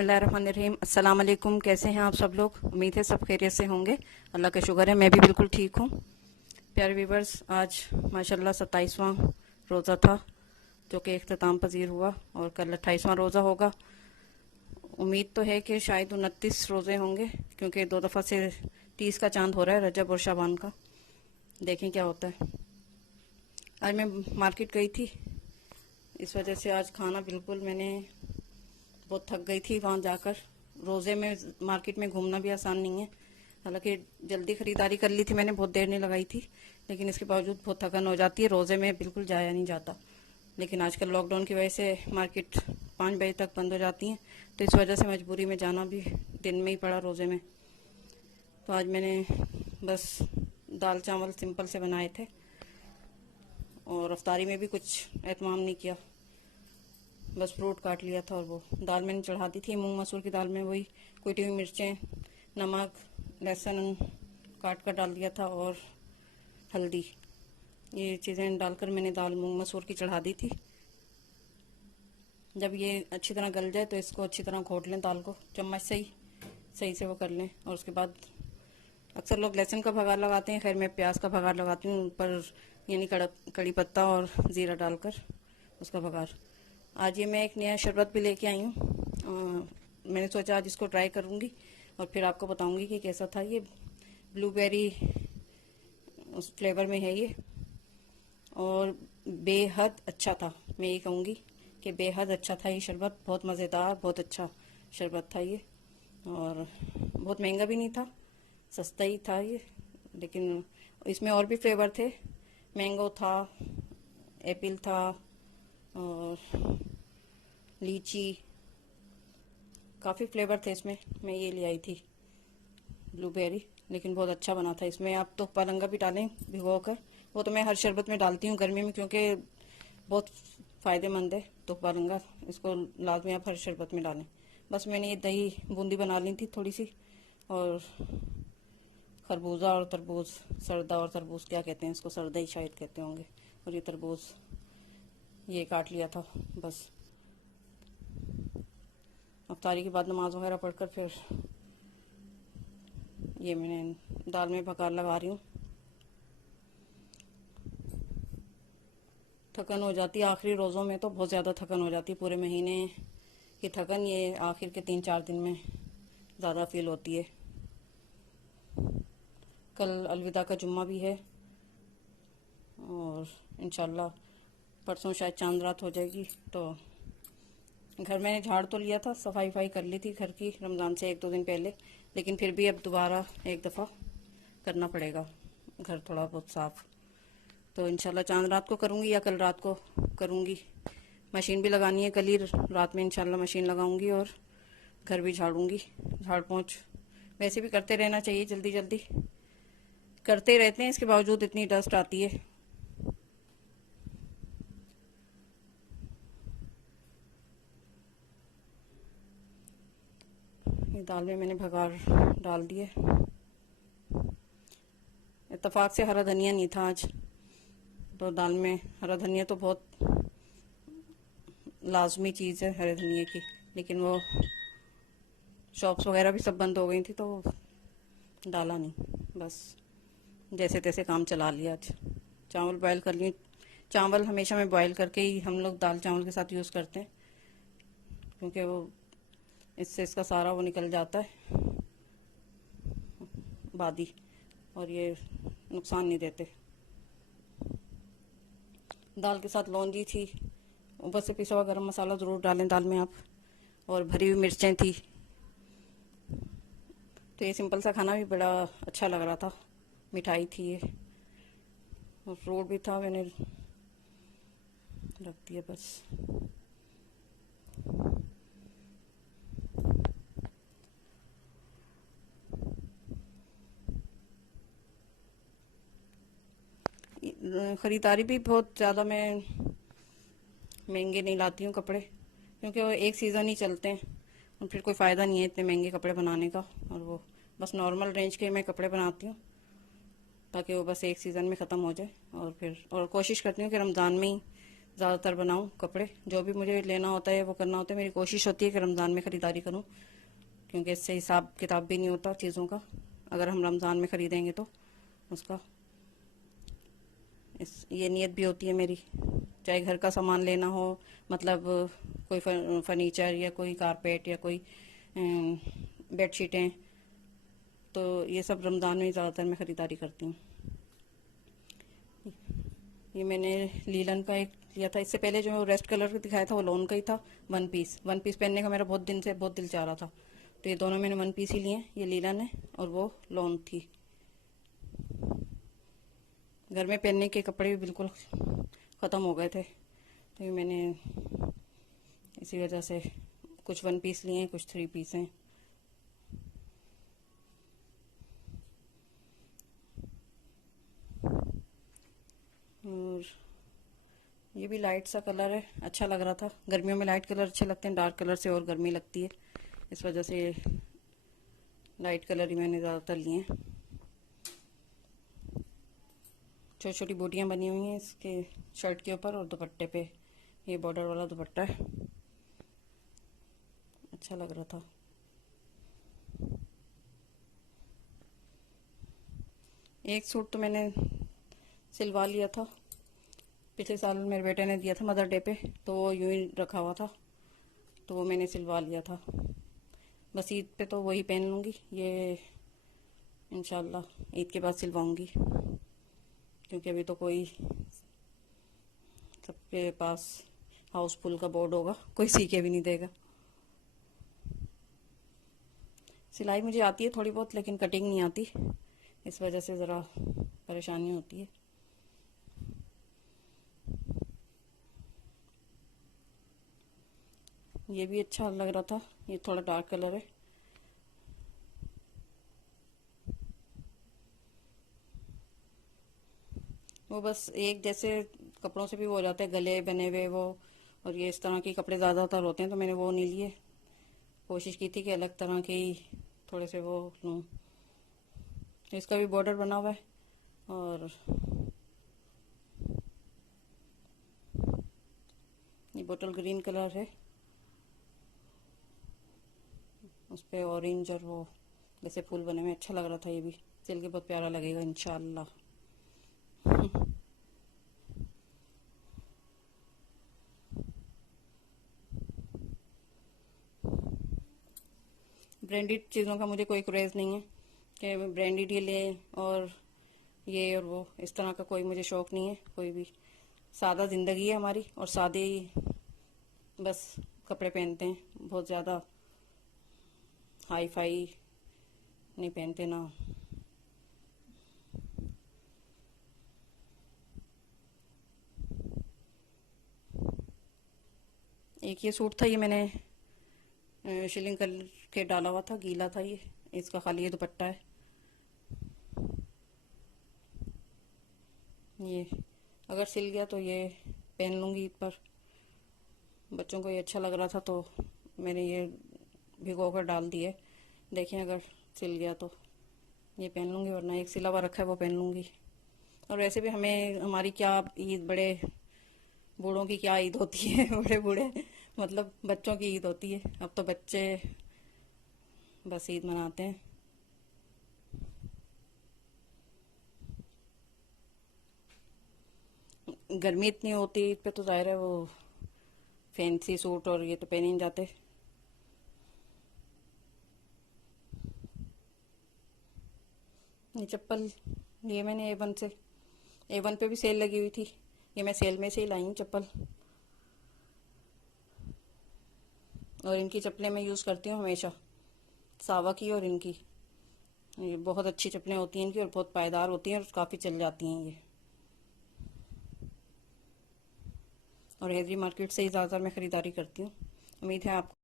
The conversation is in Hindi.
बिस्मिल्लाहिर्रहमानिर्रहीम। अस्सलाम वालेकुम। कैसे हैं आप सब लोग? उम्मीद है सब खैरियत से होंगे। अल्लाह का शुक्र है मैं भी बिल्कुल ठीक हूँ। प्यारे व्यूवर्स, आज माशाल्लाह 27वां रोज़ा था जो कि इख्तिताम पजीर हुआ और कल 28वां रोज़ा होगा। उम्मीद तो है कि शायद 29 रोज़े होंगे क्योंकि 2 दफ़ा से 30 का चांद हो रहा है, रजब और शाबान का। देखें क्या होता है। आज मैं मार्केट गई थी, इस वजह से आज खाना बिल्कुल मैंने बहुत थक गई थी वहाँ जाकर। रोज़े में मार्केट में घूमना भी आसान नहीं है। हालांकि जल्दी ख़रीदारी कर ली थी मैंने, बहुत देर नहीं लगाई थी, लेकिन इसके बावजूद बहुत थकान हो जाती है। रोज़े में बिल्कुल जाया नहीं जाता। लेकिन आजकल लॉकडाउन की वजह से मार्केट 5 बजे तक बंद हो जाती हैं, तो इस वजह से मजबूरी में जाना भी दिन में ही पड़ा रोज़े में। तो आज मैंने बस दाल चावल सिंपल से बनाए थे और अफ्तारी में भी कुछ एहतमाम नहीं किया, बस फ्रूट काट लिया था। और वो दाल मैंने चढ़ा दी थी मूंग मसूर की दाल में, वही कुटी हुई मिर्चें, नमक, लहसुन काट कर डाल दिया था और हल्दी, ये चीज़ें डालकर मैंने दाल मूंग मसूर की चढ़ा दी थी। जब ये अच्छी तरह गल जाए तो इसको अच्छी तरह घोट लें, दाल को चम्मच से ही सही से वो कर लें। और उसके बाद अक्सर लोग लहसुन का भगार लगाते हैं, खैर मैं प्याज का भगार लगाती हूँ ऊपर, यानी कड़ी पत्ता और ज़ीरा डालकर उसका भगार। आज ये मैं एक नया शरबत भी लेके आई हूँ। मैंने सोचा आज इसको ट्राई करूँगी और फिर आपको बताऊँगी कि कैसा था। ये ब्लूबेरी उस फ्लेवर में है ये, और बेहद अच्छा था। मैं ये कहूँगी कि बेहद अच्छा था ये शरबत, बहुत मज़ेदार, बहुत अच्छा शरबत था ये। और बहुत महंगा भी नहीं था, सस्ता ही था ये। लेकिन इसमें और भी फ्लेवर थे, मैंगो था, एप्पल था और लीची, काफ़ी फ्लेवर थे इसमें। मैं ये ले आई थी ब्लूबेरी, लेकिन बहुत अच्छा बना था। इसमें आप तो पालंगा भी डालें भिगो कर, वो तो मैं हर शरबत में डालती हूँ गर्मी में क्योंकि बहुत फ़ायदेमंद है। तो पालंगा इसको लाजमी आप हर शरबत में डालें। बस मैंने ये दही बूंदी बना ली थी थोड़ी सी, और खरबूजा और तरबूज, सरदा और तरबूज क्या कहते हैं इसको, सरदा ही शायद कहते होंगे, और ये तरबूज ये काट लिया था। बस अफ्तारी के बाद नमाज वगैरह पढ़कर फिर ये मैंने दाल में भगार लगा रही हूँ। थकन हो जाती है आखिरी रोज़ों में, तो बहुत ज़्यादा थकन हो जाती है। पूरे महीने की थकन ये आखिर के 3-4 दिन में ज़्यादा फील होती है। कल अलविदा का जुम्मा भी है और इंशाल्लाह परसों शायद चांद रात हो जाएगी। तो घर मैंने झाड़ तो लिया था, सफाई कर ली थी घर की रमज़ान से 1-2 दिन पहले, लेकिन फिर भी अब दोबारा एक दफ़ा करना पड़ेगा घर थोड़ा बहुत साफ़। तो इंशाल्लाह चांद रात को करूँगी या कल रात को करूँगी। मशीन भी लगानी है, कल ही रात में इंशाल्लाह मशीन लगाऊंगी और घर भी झाड़ूंगी। झाड़ पोंछ वैसे भी करते रहना चाहिए, जल्दी जल्दी करते रहते हैं, इसके बावजूद इतनी डस्ट आती है। ये दाल में मैंने भगार डाल दिए। इत्तेफाक से हरा धनिया नहीं था आज, तो दाल में हरा धनिया तो बहुत लाजमी चीज़ है हरे धनिया की, लेकिन वो शॉप्स वगैरह भी सब बंद हो गई थी तो डाला नहीं, बस जैसे तैसे काम चला लिया। आज चावल बॉयल कर लिए। चावल हमेशा मैं बॉयल करके ही हम लोग दाल चावल के साथ यूज़ करते हैं, क्योंकि वो इससे इसका सारा वो निकल जाता है बादी, और ये नुकसान नहीं देते। दाल के साथ लौंजी थी, ऊपर से पिसा हुआ गरम मसाला ज़रूर डालें दाल में आप, और भरी हुई मिर्चें थी। तो ये सिंपल सा खाना भी बड़ा अच्छा लग रहा था। मिठाई थी ये और फ्रूट भी था, मैंने रख दिया बस। ख़रीदारी भी बहुत ज़्यादा मैं महंगे नहीं लाती हूँ कपड़े, क्योंकि वो एक सीज़न ही चलते हैं और फिर कोई फ़ायदा नहीं है इतने महंगे कपड़े बनाने का। और वो बस नॉर्मल रेंज के मैं कपड़े बनाती हूँ ताकि वो बस एक सीज़न में ख़त्म हो जाए। और फिर कोशिश करती हूँ कि रमज़ान में ही ज़्यादातर बनाऊं कपड़े। जो भी मुझे लेना होता है वो करना होता है, मेरी कोशिश होती है कि रमज़ान में ख़रीदारी करूं, क्योंकि इससे हिसाब किताब भी नहीं होता चीज़ों का अगर हम रमज़ान में ख़रीदेंगे तो उसका ये नियत भी होती है मेरी। चाहे घर का सामान लेना हो, मतलब कोई फर्नीचर या कोई कारपेट या कोई बेडशीटें, तो ये सब रमज़ान में ज़्यादातर मैं ख़रीदारी करती हूँ। ये मैंने लीलन का एक लिया था, इससे पहले जो रेस्ट कलर दिखाया था वो लोन का ही था। वन पीस पहनने का मेरा बहुत दिन से बहुत दिल चाह रहा था, तो ये दोनों मैंने वन पीस ही लिए। ये लीलन है और वो लोन थी। घर में पहनने के कपड़े भी बिल्कुल ख़त्म हो गए थे, तो ये मैंने इसी वजह से कुछ वन पीस लिए हैं, कुछ थ्री पीस हैं। और ये भी लाइट सा कलर है, अच्छा लग रहा था। गर्मियों में लाइट कलर अच्छे लगते हैं, डार्क कलर से और गर्मी लगती है, इस वजह से लाइट कलर ही मैंने ज़्यादातर लिए हैं। छोटी छोटी बूटियाँ बनी हुई हैं इसके शर्ट के ऊपर, और दुपट्टे पे ये बॉर्डर वाला दुपट्टा है, अच्छा लग रहा था। एक सूट तो मैंने सिलवा लिया था, पिछले साल मेरे बेटे ने दिया था मदर डे पे, तो वो यूं ही रखा हुआ था, तो वो मैंने सिलवा लिया था। बस ईद पे तो वही पहन लूँगी, ये इंशाल्लाह ईद के बाद सिलवाऊँगी, क्योंकि अभी तो कोई सबके पास हाउसफुल का बोर्ड होगा, कोई सी के भी नहीं देगा। सिलाई मुझे आती है थोड़ी बहुत, लेकिन कटिंग नहीं आती, इस वजह से ज़रा परेशानी होती है। ये भी अच्छा लग रहा था, ये थोड़ा डार्क कलर है। वो बस एक जैसे कपड़ों से भी वो हो जाते हैं, गले बने हुए वो, और ये इस तरह के कपड़े ज़्यादातर होते हैं, तो मैंने वो नहीं लिए। कोशिश की थी कि अलग तरह के ही थोड़े से वो लूँ। इसका भी बॉर्डर बना हुआ है, और ये बोतल ग्रीन कलर है, उस पर ऑरेंज और वो जैसे फूल बने हुए, अच्छा लग रहा था। ये भी सिल के बहुत प्यारा लगेगा इंशाल्लाह। ब्रांडेड चीज़ों का मुझे कोई क्रेज़ नहीं है कि ब्रांडेड ही ले, और ये और वो इस तरह का कोई मुझे शौक़ नहीं है कोई भी। सादा ज़िंदगी है हमारी, और सादे ही बस कपड़े पहनते हैं, बहुत ज़्यादा हाई फाई नहीं पहनते ना। एक ये सूट था, ये मैंने शिलिंग करके डाला हुआ था, गीला था ये, इसका खाली ये दुपट्टा है। ये अगर सिल गया तो ये पहन लूँगी ईद पर। बच्चों को ये अच्छा लग रहा था, तो मैंने ये भिगो कर डाल दिए। देखें अगर सिल गया तो ये पहन लूँगी, वरना एक सिला हुआ रखा है वो पहन लूँगी। और वैसे भी हमें हमारी क्या ईद, बड़े बूढ़ों की क्या ईद होती है बड़े बूढ़े मतलब बच्चों की ईद होती है। अब तो बच्चे बस ईद मनाते हैं। गर्मी इतनी होती है ईद पे, तो जाहिर है वो फैंसी सूट और ये तो पहन ही नहीं जाते। ये चप्पल लिए मैंने A1 से, A1 पे भी सेल लगी हुई थी, ये मैं सेल में से ही लाई हूँ चप्पल। और इनकी चप्पलें मैं यूज़ करती हूँ हमेशा, सावा की और इनकी। ये बहुत अच्छी चप्पलें होती हैं इनकी, और बहुत पायदार होती हैं, और काफ़ी चल जाती हैं ये। और हैदरी मार्केट से ही ज़्यादातर मैं ख़रीदारी करती हूँ। उम्मीद है आपको